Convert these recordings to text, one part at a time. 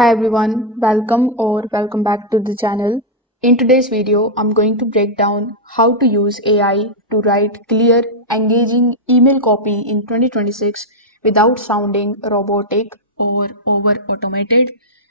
Hi everyone, welcome back to the channel. In today's video, I'm going to break down how to use AI to write clear, engaging email copy in 2026 without sounding robotic or over automated.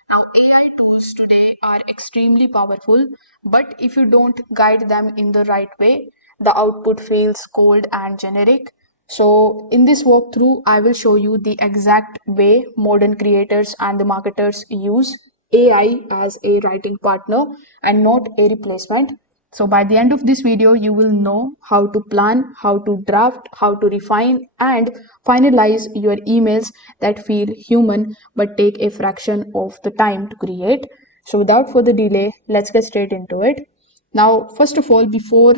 Now, AI tools today are extremely powerful, but if you don't guide them in the right way, the output feels cold and generic. So in this walkthrough, I will show you the exact way modern creators and the marketers use AI as a writing partner and not a replacement. So by the end of this video, you will know how to plan, how to draft, how to refine and finalize your emails that feel human but take a fraction of the time to create. So without further delay, let's get straight into it. Now, first of all, before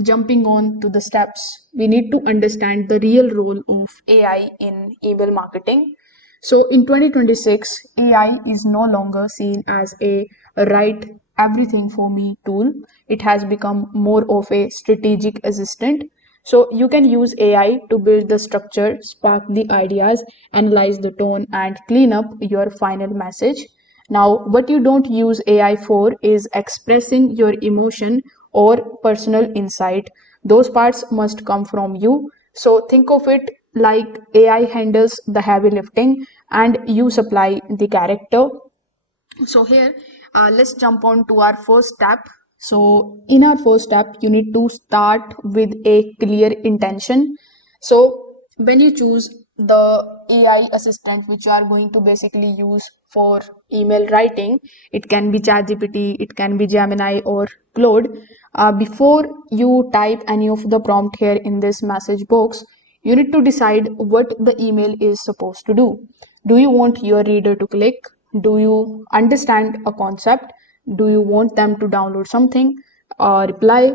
jumping on to the steps, we need to understand the real role of AI in email marketing. So in 2026, AI is no longer seen as a write everything for me tool. It has become more of a strategic assistant. So you can use AI to build the structure, spark the ideas, analyze the tone, and clean up your final message. Now, what you don't use AI for is expressing your emotion or personal insight. Those parts must come from you. So think of it like AI handles the heavy lifting and you supply the character. So here, let's jump on to our first step. So in our first step, you need to start with a clear intention. So when you choose the AI assistant, which you are going to basically use for email writing, it can be ChatGPT, it can be Gemini or Claude. Before you type any of the prompt here in this message box, you need to decide what the email is supposed to do. Do you want your reader to click? Do you understand a concept? Do you want them to download something? Reply.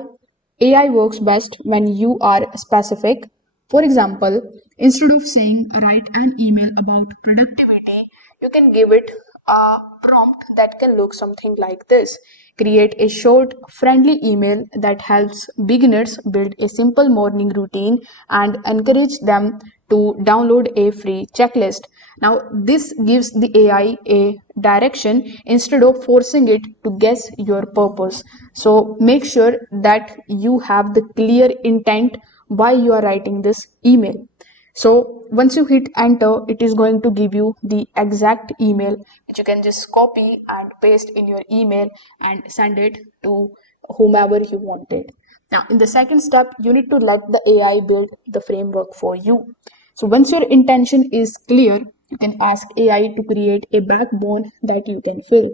AI works best when you are specific. For example, instead of saying write an email about productivity, you can give it a prompt that can look something like this. Create a short, friendly email that helps beginners build a simple morning routine and encourage them to download a free checklist. Now, this gives the AI a direction instead of forcing it to guess your purpose. So, make sure that you have the clear intent why you are writing this email. So once you hit enter, it is going to give you the exact email which you can just copy and paste in your email and send it to whomever you wanted. Now, in the second step, you need to let the AI build the framework for you. So once your intention is clear, you can ask AI to create a backbone that you can fill.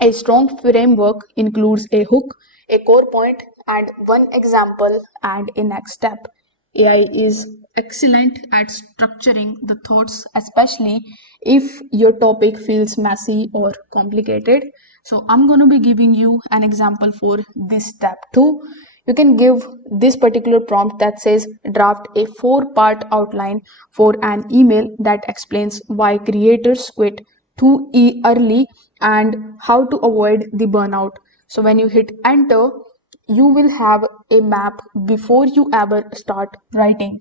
A strong framework includes a hook, a core point, and one example and a next step. AI is excellent at structuring the thoughts, especially if your topic feels messy or complicated. So, I'm going to be giving you an example for this step too. You can give this particular prompt that says draft a 4-part outline for an email that explains why creators quit too early and how to avoid the burnout. So when you hit enter, you will have a map before you ever start writing.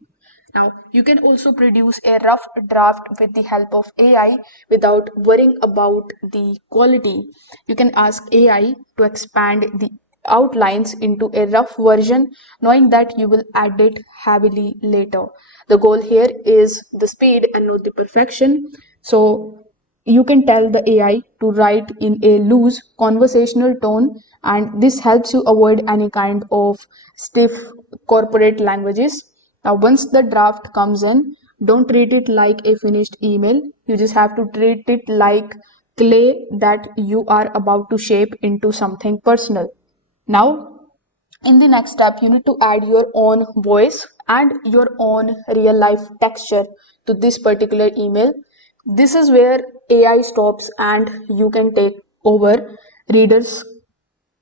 Now, you can also produce a rough draft with the help of AI without worrying about the quality. You can ask AI to expand the outlines into a rough version, knowing that you will edit heavily later. The goal here is the speed and not the perfection. So, you can tell the AI to write in a loose conversational tone, and this helps you avoid any kind of stiff corporate languages. Now, once the draft comes in, don't treat it like a finished email. You just have to treat it like clay that you are about to shape into something personal. Now, in the next step, you need to add your own voice and your own real life texture to this particular email. This is where AI stops and you can take over. Readers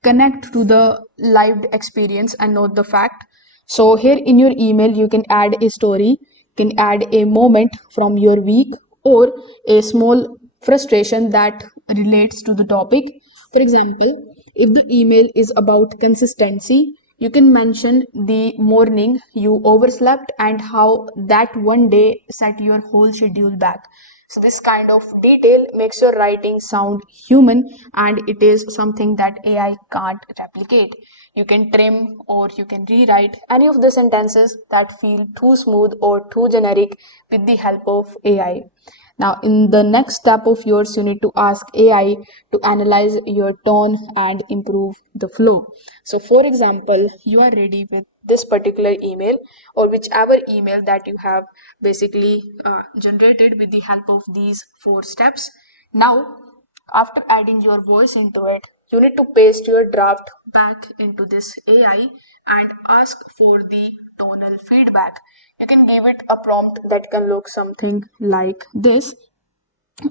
connect to the lived experience and not the fact. So here in your email, you can add a story, can add a moment from your week or a small frustration that relates to the topic. For example, if the email is about consistency, you can mention the morning you overslept and how that one day set your whole schedule back. So this kind of detail makes your writing sound human, and it is something that AI can't replicate. You can trim or you can rewrite any of the sentences that feel too smooth or too generic with the help of AI. Now, in the next step of yours, you need to ask AI to analyze your tone and improve the flow. So, for example, you are ready with this particular email or whichever email that you have basically generated with the help of these four steps. Now, after adding your voice into it, you need to paste your draft back into this AI and ask for the tonal feedback. You can give it a prompt that can look something like this.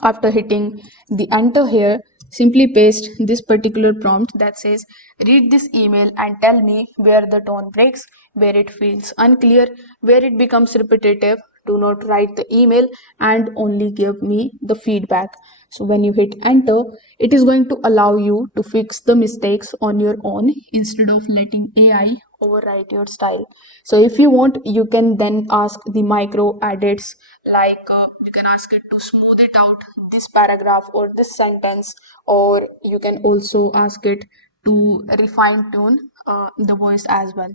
After hitting the enter here, simply paste this particular prompt that says, read this email and tell me where the tone breaks, where it feels unclear, where it becomes repetitive. Do not write the email and only give me the feedback. So when you hit enter, it is going to allow you to fix the mistakes on your own instead of letting AI overwrite your style. So if you want, you can then ask the micro edits, like you can ask it to smooth it out this paragraph or this sentence, or you can also ask it to refine tune the voice as well.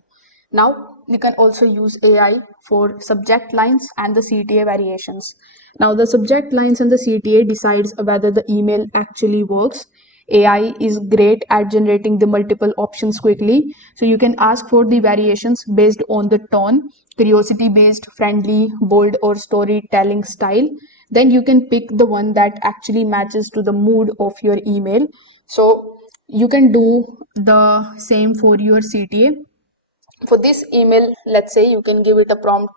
Now you can also use AI for subject lines and the CTA variations. Now the subject lines and the CTA decides whether the email actually works. AI is great at generating the multiple options quickly. So you can ask for the variations based on the tone, curiosity based, friendly, bold, or storytelling style. Then you can pick the one that actually matches to the mood of your email. So you can do the same for your CTA. For this email, let's say you can give it a prompt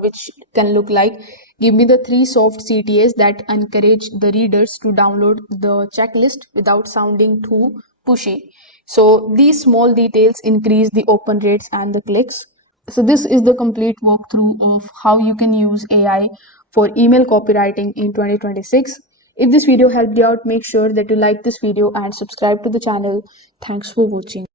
which can look like, give me the three soft CTAs that encourage the readers to download the checklist without sounding too pushy. So these small details increase the open rates and the clicks. So this is the complete walkthrough of how you can use AI for email copywriting in 2026. If this video helped you out, make sure that you like this video and subscribe to the channel. Thanks for watching.